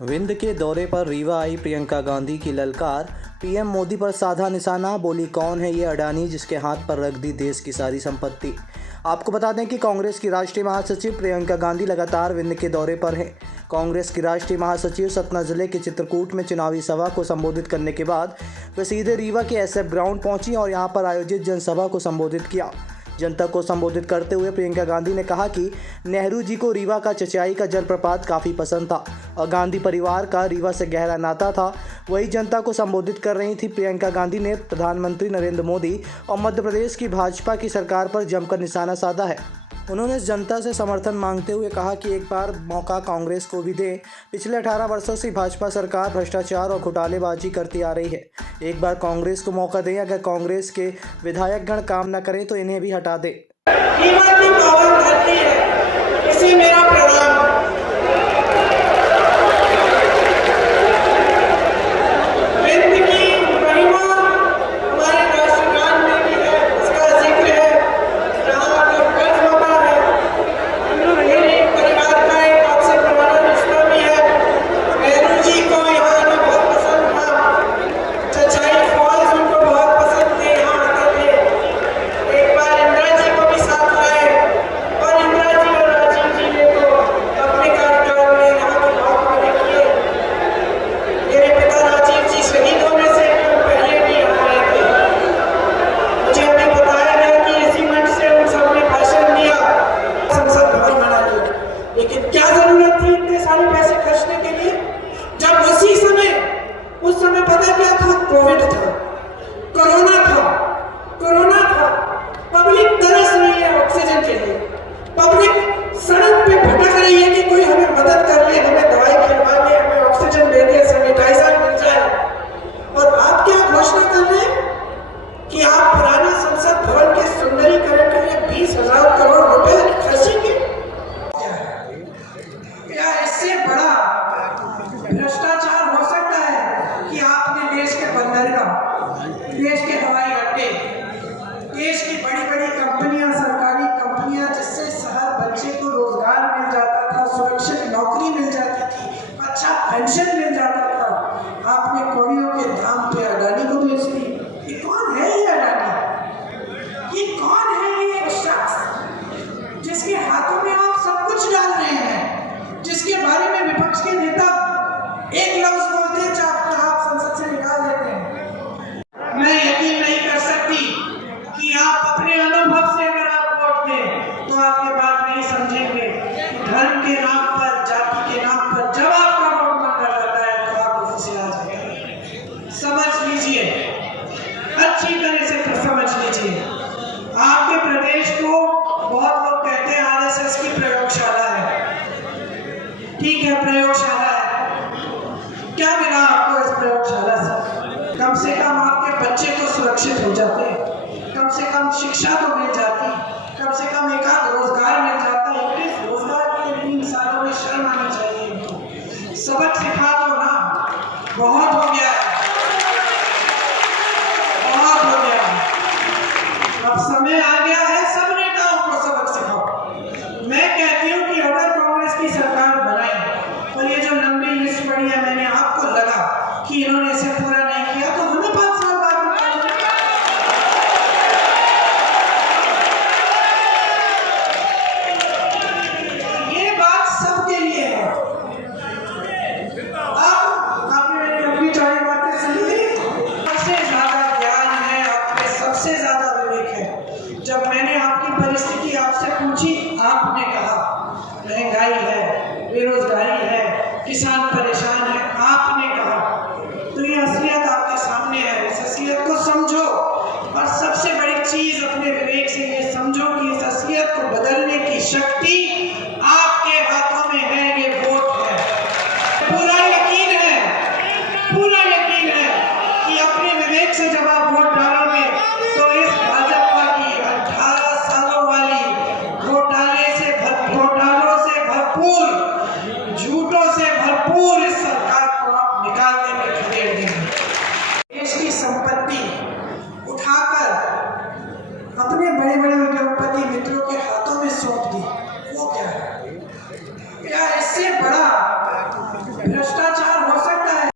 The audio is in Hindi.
विंध्य के दौरे पर रीवा आई प्रियंका गांधी की ललकार। पीएम मोदी पर साधा निशाना, बोली कौन है ये अडानी जिसके हाथ पर रख दी देश की सारी संपत्ति। आपको बता दें कि कांग्रेस की राष्ट्रीय महासचिव प्रियंका गांधी लगातार विंध्य के दौरे पर हैं। कांग्रेस की राष्ट्रीय महासचिव सतना जिले के चित्रकूट में चुनावी सभा को संबोधित करने के बाद वे सीधे रीवा के एसएफ ग्राउंड पहुंची और यहां पर आयोजित जनसभा को संबोधित किया। जनता को संबोधित करते हुए प्रियंका गांधी ने कहा कि नेहरू जी को रीवा का चचाई का जलप्रपात काफ़ी पसंद था और गांधी परिवार का रीवा से गहरा नाता था। वही जनता को संबोधित कर रही थी प्रियंका गांधी ने प्रधानमंत्री नरेंद्र मोदी और मध्य प्रदेश की भाजपा की सरकार पर जमकर निशाना साधा है। उन्होंने जनता से समर्थन मांगते हुए कहा कि एक बार मौका कांग्रेस को भी दें। पिछले 18 वर्षों से भाजपा सरकार भ्रष्टाचार और घोटालेबाजी करती आ रही है। एक बार कांग्रेस को मौका दें। अगर कांग्रेस के विधायकगण काम न करें तो इन्हें भी हटा दें। उस समय पता क्या था? कोविड था, कोरोना था। पब्लिक तरस रही है ऑक्सीजन के लिए, पब्लिक सड़क पे भटक रही है कि कोई हमें मदद कर ले, हमें दवाई खिलवा दे, हमें ऑक्सीजन दे दे, सैनिटाइजर मिल जाए। और आप क्या घोषणा कर रहे हैं कि आप पुराने संसद भवन के सुंदरीकरण के लिए 20,000 करोड़ रुपए खर्चेंगे? क्या इससे बड़ा भ्रष्टाचार हो सकता है कि आपने देश के बंदरगाह, देश के हवाई अड्डे, देश की बड़ी बड़ी कंपनियां, सरकारी कंपनियां, जिससे हर बच्चे को रोजगार मिल जाता था, सुरक्षित नौकरी मिल जाती थी, अच्छा पेंशन मिल जाता था, आपने कौड़ियों के दाम पे अडानी को बेच दी। ये कौन है ये अडानी? ये कौन है ये शख्स जिसके हाथों में आप सब कुछ डाल रहे हैं, जिसके बारे में विपक्ष के नेता एक लफ्ज बोलते हैं आप संसद से निकाल देते हैं? मैं यकीन नहीं कर सकती कि आप अपने अनुभव से अगर आप वोट दें तो आप ये बात नहीं समझेंगे कि धर्म के नाम पर, जाति के नाम पर जब आपका वोट मांगा जाता है तो आप उससे आ जाते हैं। समझ लीजिए, अच्छी तरह से समझ लीजिए। आपके प्रदेश को बहुत लोग कहते हैं आरएसएस की प्रयोगशाला है। ठीक है, प्रयोगशाला है। क्या मिला आपको इस प्रयोगशाला से कम आपके बच्चे तो सुरक्षित हो जाते, कम से कम शिक्षा तो मिल जाती, कम से कम एक आध रोजगार मिल जाता। 21 रोजगार के 3 सालों में शर्म आनी चाहिए इनको। सबक सिखा दो ना, बहुत हो गया, बहुत हो गया। अब समय आ गया है सब नेताओं को सबक सिखाओ। मैं कहती हूँ कि अगर कांग्रेस की सरकार बनाई और ये जो लंबी लिस्ट पड़ी है, मैंने आपको लगा कि इन्होंने इसे पूरा नहीं किया तो हमें 5 साल बाद ये बात सबके लिए है। आपने मेरी लंबी चौड़ी बातें सुनी, सबसे ज्यादा ज्ञान है आपने, सबसे ज्यादा विवेक है। जब मैंने आपकी परिस्थिति आपसे पूछी, आपने कहा महंगाई है, बेरोजगारी है, किसान परेशान है, आपने कहा। तो ये असलियत आपके सामने है, इस असलियत को समझो। और सबसे बड़ी चीज, अपने विवेक से ये समझो कि इस असलियत को बदलने की शक्ति आपके हाथों में है, ये वोट है। पूरा यकीन है कि अपने विवेक से जब आप वोट डालोगे तो इस भाजपा की 18 सालों वाली घोटालों से भरपूर, झूठों से भरपूर इस सरकार को आप निकालने में खदेड़ देंगे। देश की संपत्ति उठाकर अपने बड़े बड़े उद्योगपति मित्रों के हाथों में सौंप दी। वो क्या है? क्या इससे बड़ा भ्रष्टाचार